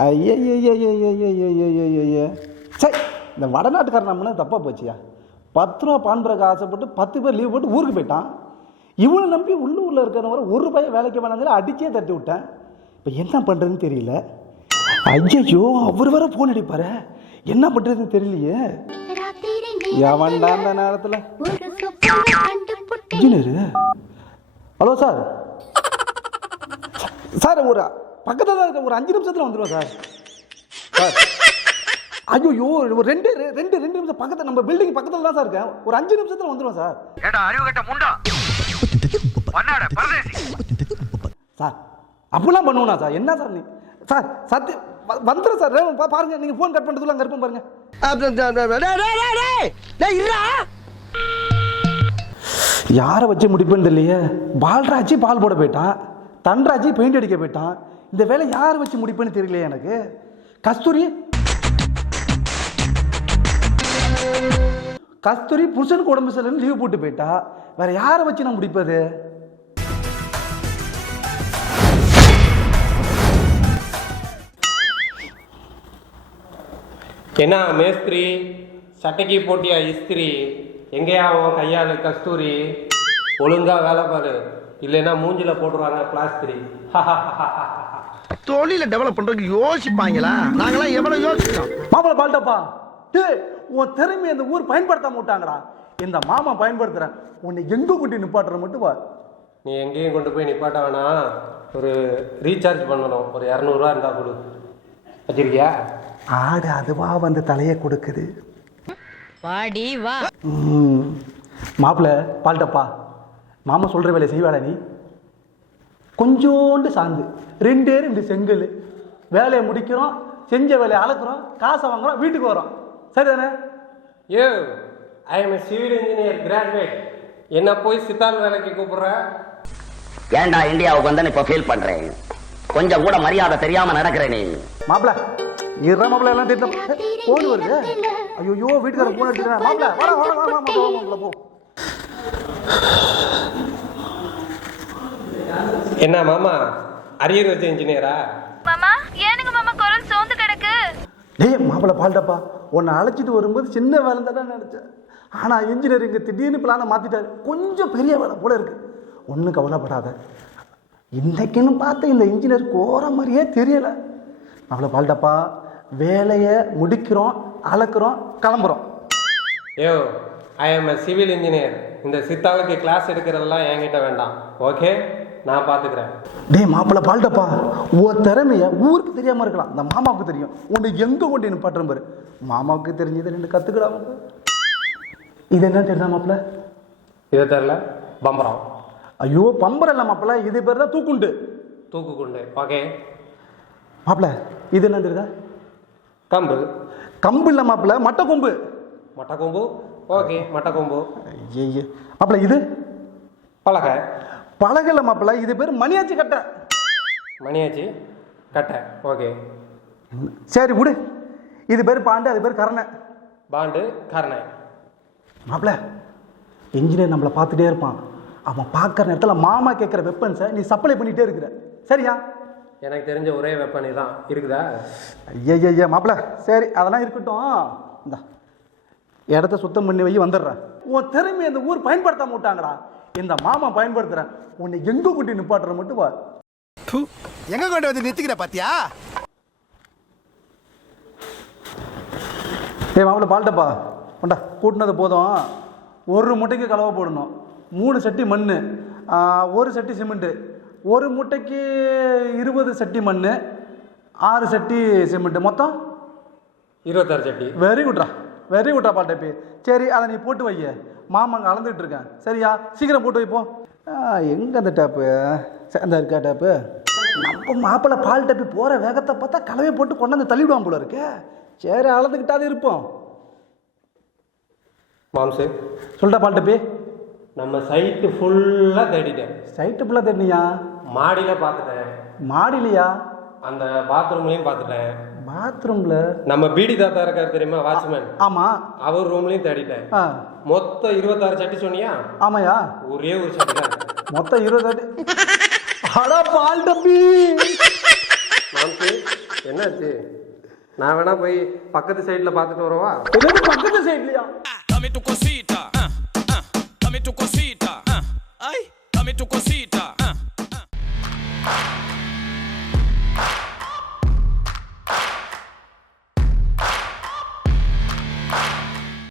ஐய சரி, இந்த வடநாட்டுக்காரன் நம்மளும் தப்பாக போச்சியா. 10 ரூபா பான்பரக்கு ஆசைப்பட்டு 10 பேர் லீவ் போட்டு ஊருக்கு போயிட்டான். இவனை நம்பி உள்ளூரில் இருக்கிறவரை ஒரு ரூபாய் வேலைக்கு வேணாலும் அடிச்சே தட்டி விட்டேன். இப்போ என்ன பண்ணுறதுன்னு தெரியல. ஐயோ, அவர் வேற ஃபோன் அடிப்பாரு, என்ன பண்ணுறதுன்னு தெரியலையே. எவன்டா அந்த நேரத்தில் இன்ஜினியரு? ஹலோ சார், சார் ஒரு பக்கத்தில் தான் இருக்க, ஒரு 5 நிமிஷத்தில் வந்துடுவோம் சார். சார் ஐயோ, ஒரு ரெண்டு நிமிஷம் பக்கத்தில், நம்ம பில்டிங் பக்கத்தில் தான் சார் இருக்கேன். ஒரு 5 நிமிஷத்தில் வந்துடுவோம் சார். சார் அப்படிலாம் பண்ணுவோண்ணா சார்? என்ன சார் நீ? சார் சத்தியம் வந்துடுறேன் சார். பாருங்க, நீங்கள் ஃபோன் கட் பண்ணுறதுல அங்கே இருப்போம் பாருங்க. யாரை வச்சு முடிப்பேன்னு தெரியலையே. பால்ராஜி பால் போட போயிட்டான், தன்ராஜி பெயிண்ட் அடிக்க போயிட்டான். இந்த வேலை யாரை வச்சு முடிப்பேன்னு தெரியலையே எனக்கு. கஸ்தூரி புருஷனுக்கு உடம்பு சரியில்லைன்னு லீவ் போட்டு போயிட்டா. வேற யாரை வச்சு நான் முடிப்பது? என்ன மேஸ்திரி, சட்டைக்கு போட்டியா இஸ்திரி? எங்கேயா அவன் கையாளு கஸ்தூரி? ஒழுங்கா வேலை பாரு, இல்லைன்னா மூஞ்சில போட்டுருவாங்க பிளாஸ்திரி. தொழில டெவலப் பண்றதுக்கு யோசிப்பாங்களா? நாங்களாம் எவ்வளவு யோசிக்கிறோம். மாப்பிள பால்டப்பா, உன் திறமை இந்த ஊர் பயன்படுத்தாம விட்டாங்கடா. இந்த மாமா பயன்படுத்துறேன், உன்னை எங்க கொண்டு நிப்பாட்டுற மட்டும் வா. நீ எங்கேயும் கொண்டு போய் நிப்பாட்ட வேணாம். ஒரு ரீசார்ஜ் பண்ணணும், ஒரு 200 ரூபா இருந்தா கொடு. வச்சிருக்கியா? ஆடு அதுவா வந்து தலையை கொடுக்குது. வாடி வா. மாப்பிள பால்டப்பா, மாமா சொல்ற வேலை செய்வாடா நீ? கொஞ்சோண்டு சாந்து, 2 செங்கல், வேலையை முடிக்கிறோம், செஞ்ச வேலையை அளக்குறோம், காசை வாங்குறோம், வீட்டுக்கு வரோம். சரிதானே? Yo, I am civil engineer graduate. என்ன போய் சித்தால் வேலைக்கு கூப்பிடுற? ஏண்டா இந்தியாவுக்கு வந்து இப்ப ஃபீல் பண்றேன். கொஞ்சம் கூட மரியாதை தெரியாம நடக்கிறேன் நீ. மாப்பிள இற மாப்பிள எல்லாம் தெரியும். போன் வருது. ஐயோ, வீட்டுக்காரர் போன் அடிச்சுக்கிறேன். மாப்பிள வர போ. என்ன மாமா, அரியர் வச்ச இன்ஜினியரா? மாமா ஏனுங்க மாமா குரல் சோர்ந்து கிடக்கு? டேய் மாப்பிள பால்டப்பா, உன்னை அழைச்சிட்டு வரும்போது சின்ன வேலை தானே நினைச்சேன். ஆனா இன்ஜினியர் இங்க திடீர்னு பிளான மாத்திட்டாரு. கொஞ்சம் பெரிய வேலை போல இருக்கு. ஒன்றும் கவலைப்படாத. இன்னைக்குன்னு பார்த்து இந்த இன்ஜினியர் கோர மாதிரியே தெரியல. மாப்பிள பால்டப்பா, வேலையை முடிக்கிறோம், அளக்குறோம், கிளம்புறோம். யோ, ஐ எம் சிவில் இன்ஜினியர். இந்த சித்தாளுக்கு கிளாஸ் எடுக்கிறதெல்லாம் என்கிட்ட வேண்டாம். ஓகே, நான் பார்த்துக்கிறேன். டேய் மாப்பிள பால்டப்பா, உன் திறமைய ஊருக்கு தெரியாம இருக்கலாம், இந்த மாமாவுக்கு தெரியும். உன்னை எங்க கொண்டு நிப்பாட்டுற பாரு. மாமாவுக்கு தெரிஞ்சது 2 கத்துக்கிடாம. இது என்ன தெரியுதா மாப்பிள? இதை தெரியல. பம்பரம். ஐயோ, பம்பரம் இல்ல மாப்பிள, இது பேர் தான் தூக்குண்டு. தூக்கு குண்டு. ஓகே மாப்பிள, இது என்ன தெரியுதா? கம்பு. கம்பு இல்ல மாப்பிள, மட்டை கொம்பு. மட்டை கொம்பு. ஓகே, மட்டை கொம்பு. ஐயே மாப்பிள, இது பலகை. பலகை இல்ல மாப்பிள, இது பேர் மணியாச்சி கட்டை. மணியாச்சி கட்டை. ஓகே சரி விடு. இது பேர் பாண்டு, அது பேர் கரணை. பாண்டு, கரணை. மாப்பிள, இன்ஜினியர் நம்மளை பார்த்துட்டே இருப்பான். அவன் பார்க்குற நேரத்தில் மாமா கேட்குற வெப்பன்ஸை நீ சப்ளை பண்ணிகிட்டே இருக்கிற. சரியா? எனக்கு தெரிஞ்ச ஒரே வெப்பன் தான் இருக்குதா? ஐயா மாப்பிள, சரி அதெல்லாம் இருக்கட்டும். இந்த இடத்த சுத்தம் பண்ணி வை, வந்துடுறேன். உன் திறமை இந்த ஊர் பயன்படுத்தாம விட்டாங்கடா. இந்த மாமா பயன்படுத்துறேன், உன்னை எங்க கூட்டி நிப்பாட்டுற மட்டும் வா. எங்க கொண்டு வந்து நிறுத்திக்கிற பாத்தியா? ஏய் மாப்பிள பால்டப்பா, கொண்டா. கூட்டினது போதும். 1 மூட்டைக்கு கலவை போடணும், 3 சட்டி மண், 1 சட்டி சிமெண்ட்டு, 1 மூட்டைக்கு 20 சட்டி மண், 6 சட்டி சிமெண்ட், மொத்தம் 26 சட்டி. வெரி குட்ரா பால்டப்பி. சரி, அதை நீ போட்டு வை. மாமா அங்கே அளந்துட்டு இருக்கேன். சரியா? சீக்கிரம் போட்டு வைப்போம். எங்கே அந்த டேப்பு? அந்த இருக்கா டேப்பு? நம்ம மாப்பிள்ளை பால் டப்பி போகிற வேகத்தை பார்த்தா கலவையை போட்டு கொண்டாந்து தள்ளிவிடுவான் போல இருக்கு. சரி, அளந்துக்கிட்டாது இருப்போம். மாம்சு சொல்லிட்டா பால் டப்பி? நம்ம சைட்டு ஃபுல்லாக தேடிட்டேன். சைட்டு ஃபுல்லாக தேடினியா? மாடியில் பார்த்துட்டேன். மாடிலையா? அந்த பாத்ரூம்லையும் பார்த்துட்டேன். பாத்ரூம்ல நம்ம பீடி தாத்தா இருக்கார் தெரியுமா, வாட்ச்மேன்? ஆமா. அவர் ரூம்லையும் தேடிட்டேன். மொத்தம் 26 சட்டி சொன்னியா? ஆமாயா. ஒரே ஒரு சட்டி தான் மொத்தம் 20 சட்டி. அட பால் டப்பி. மாம்சு என்னாச்சு? நான் வேணா போய் பக்கத்து சைடில் பார்த்துட்டு வரவா? என்னது பக்கத்து சைட்லையா? Dame tu cosita, dame tu cosita, ay, dame tu cosita.